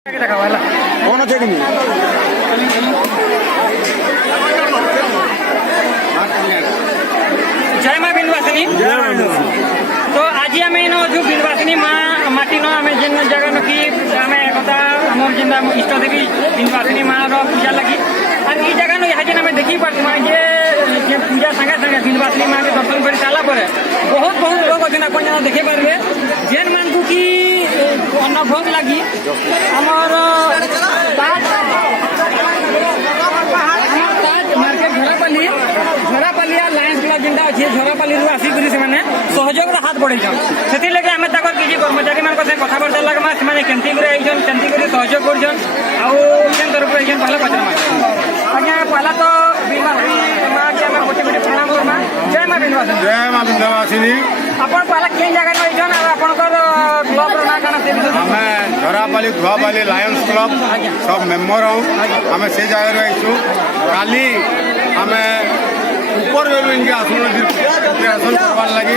कौन अच्छे कि जय माँ बिंदवासिनी। तो आज आम इन जो बिंदवासिनी माँ माटी न आम जेन जगह न कि आम एकता आम जेन इष्ट देवी बिंदवासिनी माँ पूजा लगी और ये जगह न यहाँ जेन आम देखी पार्मा जे पूजा संगे संगे बिंदवासिनी माँ के दर्शन कर सारा पर बहुत बहुत लोग अच्छे आप देखे पारे जेन मान को कि अनुभव लगी आमर मार्केट झरापाली लायंस क्लब जेनटा अच्छे झरापाली आसिक सहयोग हाथ बढ़े से लगे आम किसी कर्मचारी मान कथबार्ता लगमा से केमती केमती सहयोग कर तरफ पहले पचरमा आज्ञा पहला तो माँ के गोटे गोटे प्रणाम करमा। जय माँ बिंदवासिनी। जय माँ बिंदवासिनी। अपन पहला केन जगह रहीछन और आपनकर क्लब रो ना काना से हमें झरापाली धुआपाली लायंस क्लब सब मेंबर हूँ हमें से जगह रहीछु काली हमें ऊपर बेलू इनके आसन करवार लगी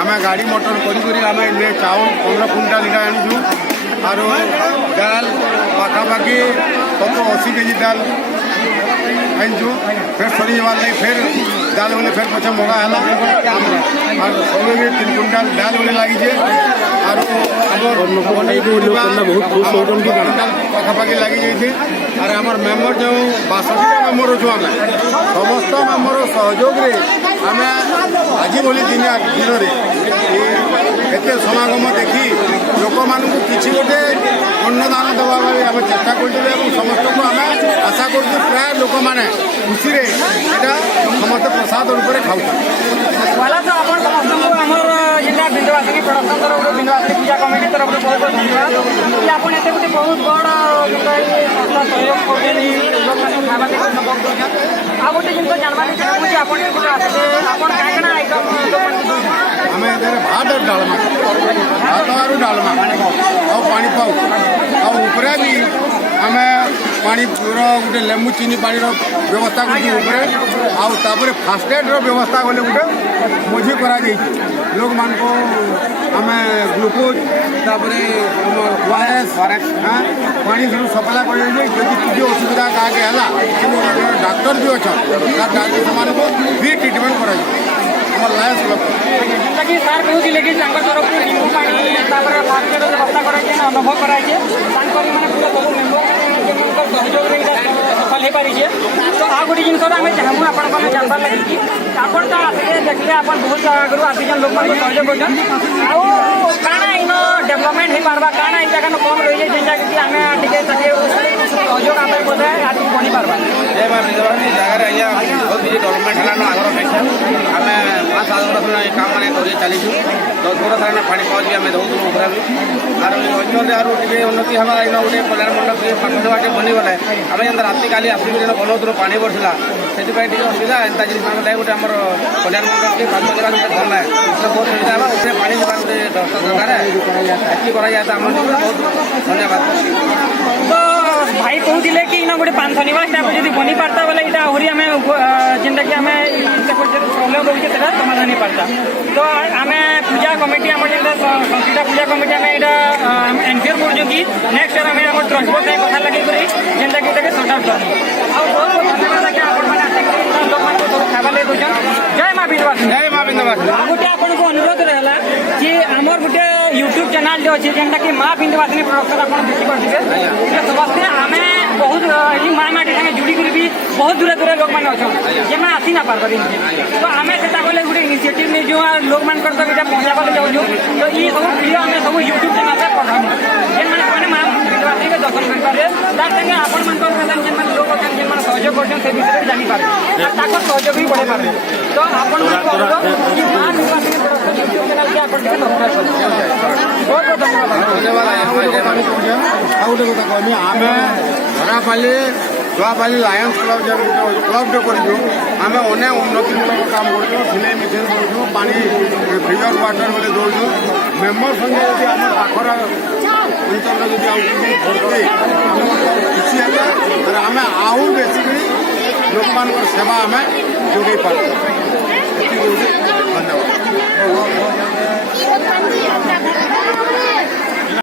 हमें गाड़ी मोटर करी हमें इन्हें चाउल 15 कुंटाल इटा आनीचु और दाल पाखापाखि 80 केजी दाल आनीचु फिर सरी जबार लगे फिर दाल बोले फिर पछे मगा है और सब 3 कुंटाल दाल बोले लगी पाखापाखि लगी जाइए और आम मेम्बर जो 62 मेम्बर अच्छु आम समस्त मेम्बर सहयोग आम आज बोली दिन एत समागम देखी लोक मान कि गोटे अन्नदान देवा आम चेष्टा कर समस्त को आम आशा कर प्राय लोक मैंने खुशी समस्त प्रसाद रूप से खाऊ बिंदवासिनी प्रोडक्शन तरफ बिंदवासिनी पूजा कमिटी तरफ बहुत बहुत धन्यवाद कि आप गोटे बहुत बड़ सहयोग कर खावा आ गोटे जिन जानवाक चाहूँगी आप आइटम आम भात और डालमा भात और डालमा और पानी पाऊ और भी आम पानी गोटे लेंबू चीनी पानी व्यवस्था कर फास्ट एड व्यवस्था कले गोटे मझी कर लोक मान को आम ग्लुकोज ORS पानी सब सप्लाई कर किसी असुविधा क्या डाक्तर भी अच्छा डाक्तर को फ्री ट्रिटमेंट कर लायंस क्लब कि सार कहते कि तरफ नींबू पानी फास्ट व्यवस्था कराई अनुभव कराई पूरा सब मेम्बर सहयोग सफल हो पारी तो आ गोटे जिन आम चाहूँ आप जानवार लगे कि आप आसे देखले आप बहुत जगह आसिजन लोक सहयोग कर इन डेभलपमेंट हो पार्बा काଣା इन जगह कम रही है जेनटा कि आम टे सहयोग आम बोधे आज बनी पार्बा। जय माँ बिंदवासिनी जगह अज्ञा बहुत किसी डेभलपमेंट है आगर अपेक्षा आम 5-7 वर्ष काम मैंने कर चलीचु 10 वर्ष है पानी पाँच आम दौलू उपरा भी और अंचल आगे उन्नति हवा इन गोटे कल्याण मंडप पाठशाला बनीगले आम जेन राति काली आसिक बनाऊँ पानी बढ़ला से असुविधा एंता जिन लगे गोटे आम कल्याण मंडप के पाठ जगह गोटे भल है बहुत सुविधा है उठे पानी जब गोटे व्यवस्था दरकार एति कराए आम बहुत धन्यवाद। तो भाई कहते कि इन गोटे पांच निवास टाइप जब बनी पार्ता बोले यहाँ आहरी आम जेनटा कि आम प्रोब्लेम रोचे समाधान हो पार्ता तो आम पूजा कमिटी आम संस्कृत पूजा कमिटी आम यहाँ एनश्योर करूँ कि नेक्स्ट ईयर आम ट्रांसपोर्ट कथा लगे जेनटा कि सर्ट आउट कर बहुत बहुत धन्यवाद आज्ञा आप लोक सब खावा लगे दूसर। जय माँ बिंदवासिनी। जय माँ बिंदवासिनी। गोटे आपको अनुरोध रहा कि आमर गोटे यूट्यूब चैनल जो अच्छे जेनटा कि माँ बिंदवासिनी प्रोडक्शन आप देखिपे समस्ते आम बहुत ये माँ माटी संगे जुड़ी कर भी बहुत दूर दूर लोक मैंने अच्छा जे मैं आसी ना पार्बा तो आम से गोटे इनिशिएटिव नहीं जो लोक मान कर पहुँचा जाऊँ तो ये सब वीडियो आम सब यूट्यूब चैनल से पठाऊँ जेन मैंने माँ बिंदवासिनी के दर्शन कर पारे तार संगे आपण मान जेन लोक अच्छे जेन सहयोग कर विषय जानीपारे सहयोग भी बढ़े पारे तो आपण कि माँ बिंदवासिनी प्रोडक्शन यूट्यूब चैनल के आप बहुत बहुत धन्यवाद। गोटे कथा कहमी आम झरापाली धुआपाली लायंस क्लब जब क्लब जो करूँ आम अनेक उन्नतिमूलक काम कर सिलाई मेसीन दूँ पानी फ्रीजर वाटर बोले दौड़ू मेम्बर संगे जब आम पाखर अंचल जब खुशी है आम आउ बेसिक लोक मान सेवा आम जोगे पार्टी धन्यवाद।